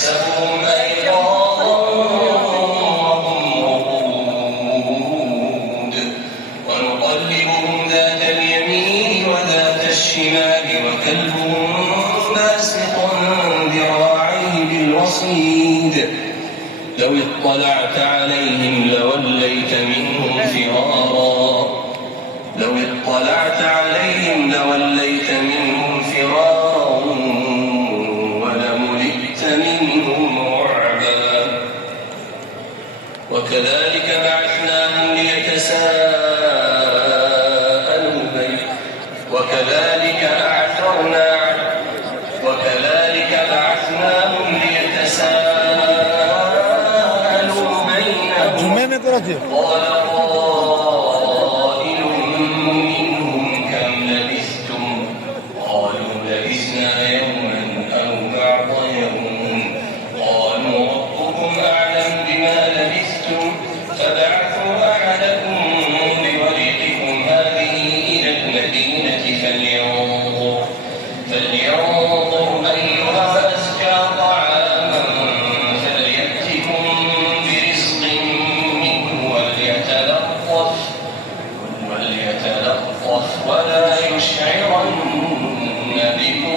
ونحسبهم أيقاظا وهم رقود ونقلبهم ذات اليمين وذات الشمال وكلبهم باسط ذراعيه بالوصيد لو اطلعت عليهم لوليت منهم فرارا ولملئت منهم رعبا وكذلك بعثناهم ليتساءلوا بينهم قال قائل منهم كم لبثتم قالوا لبثنا يوما أو بعض يوم قالوا ربكم أعلم بما لبثتم فبعثوا أحدكم بورقكم هذه إلى المدينة فلينظر أيها أزكى طعاما فليأتكم برزق منه وليتلطف ولا يشعرن بكم